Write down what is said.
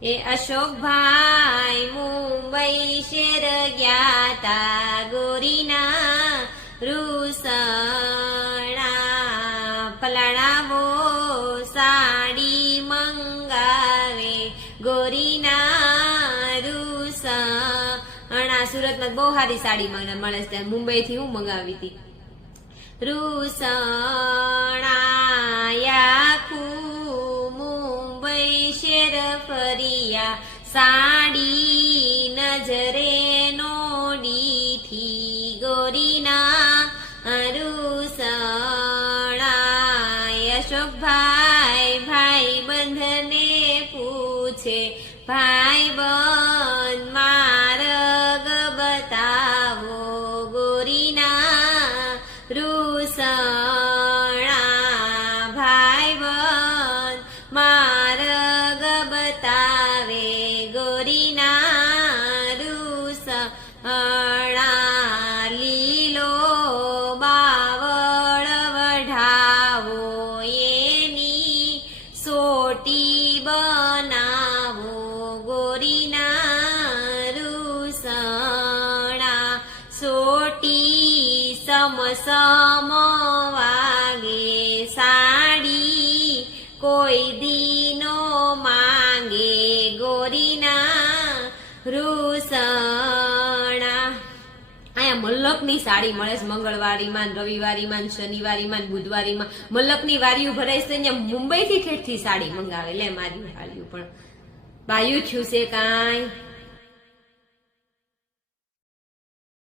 એ અશોકભાઈ Mumbai share ગયા તા ગોરીના રૂસણા ફલાણાવો સાડી મંગાવે ગોરીના રૂસણા સુરતમાં બહુ સારી સાડી મળે છે મુંબઈ થી હું મંગાવી હતી રૂસણાયા મુંબઈ શેર ફરિયા સાડી નજરે નોડી થી ગોરીના રૂસણા અશોકભાઈ ભાઈ બંધને પૂછે ભાઈ બંધ માર્ગ બતાવો ગોરીના રૂસણા ભાઈ બંધ માર્ગ બતાવે ગોરીના રૂસણા લીલો બાવળ વઢાવો એની સોટી બનાવો ગોરીના રૂસણા સોટી સમસમ વાગે સાડી કોઈ દીનો માંગે ગોરીના રૂસણા અહીંયા મલ્લકની સાડી મળે છે મંગળવારીમાં રવિવારીમાં શનિવારીમાં બુધવારીમાં મલ્લકની વારીઓ ભરાય છે અહીંયા મુંબઈ થી ખેડથી સાડી મંગાવે લે મારી વાલીઓ પણ બાયું થયું છે કાંઈ